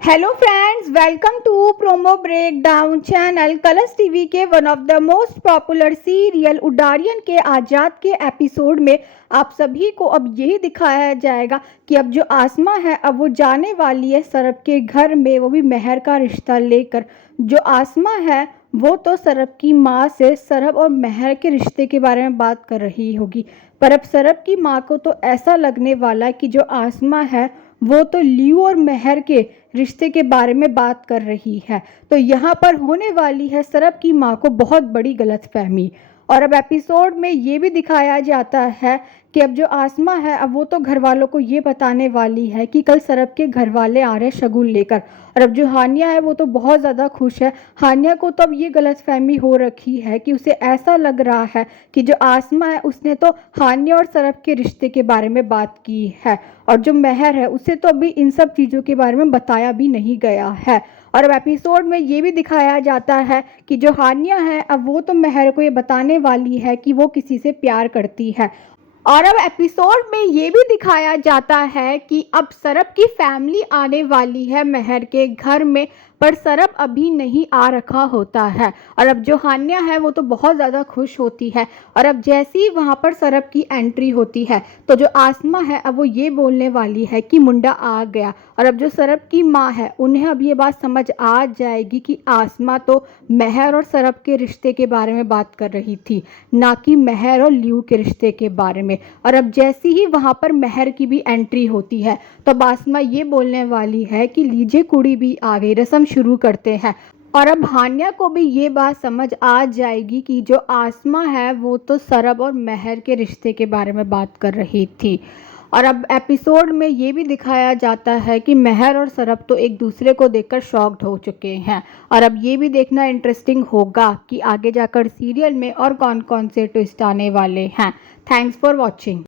Hello friends, welcome to promo breakdown channel. Colors TV के one of the most popular serial Udaariyaan के आज़ाद के episode में आप सभी को अब यही दिखाया जाएगा कि अब जो आसमा है अब वो जाने वाली है सरब के घर में, वो भी मेहर का रिश्ता लेकर। जो आसमा है वो तो सरब की माँ से सरब और मेहर के रिश्ते के बारे में बात कर रही होगी, पर अब सरब की माँ को तो ऐसा लगने वाला है कि जो आसमा है वो तो लियो और मेहर के रिश्ते के बारे में बात कर रही है। तो यहाँ पर होने वाली है सरब की माँ को बहुत बड़ी गलतफहमी। और अब एपिसोड में ये भी दिखाया जाता है कि अब जो आसमा है अब वो तो घर वालों को ये बताने वाली है कि कल सरब के घर वाले आ रहे हैं शगुन लेकर। और अब जो हानिया है वो तो बहुत ज़्यादा खुश है। हानिया को तो अब ये गलतफहमी हो रखी है कि उसे ऐसा लग रहा है कि जो आसमा है उसने तो हानिया और सरब के रिश्ते के बारे में बात की है, और जो मेहर है उसे तो अभी इन सब चीज़ों के बारे में बताया भी नहीं गया है। और अब एपिसोड में ये भी दिखाया जाता है कि जो हानिया है अब वो तो मेहर को ये बताने वाली है कि वो किसी से प्यार करती है। और अब एपिसोड में ये भी दिखाया जाता है कि अब सरब की फैमिली आने वाली है मेहर के घर में, पर सरब अभी नहीं आ रखा होता है। और अब जो हान्या है वो तो बहुत ज़्यादा खुश होती है। और अब जैसे ही वहाँ पर सरब की एंट्री होती है तो जो आसमा है अब वो ये बोलने वाली है कि मुंडा आ गया। और अब जो सरब की माँ है उन्हें अब ये बात समझ आ जाएगी कि आसमा तो मेहर और सरब के रिश्ते के बारे में बात कर रही थी, ना कि मेहर और लियू के रिश्ते के बारे में। और अब जैसे ही वहाँ पर मेहर की भी एंट्री होती है तो आसमा ये बोलने वाली है कि लीजिए कुड़ी भी आ गई, रस्म शुरू करते हैं। और अब हान्या को भी ये बात समझ आ जाएगी कि जो आसमा है वो तो सरब और मेहर के रिश्ते के बारे में बात कर रही थी। और अब एपिसोड में ये भी दिखाया जाता है कि मेहर और सरब तो एक दूसरे को देखकर शॉक्ड हो चुके हैं। और अब ये भी देखना इंटरेस्टिंग होगा कि आगे जाकर सीरियल में और कौन कौन से ट्विस्ट आने वाले हैं। Thanks for watching.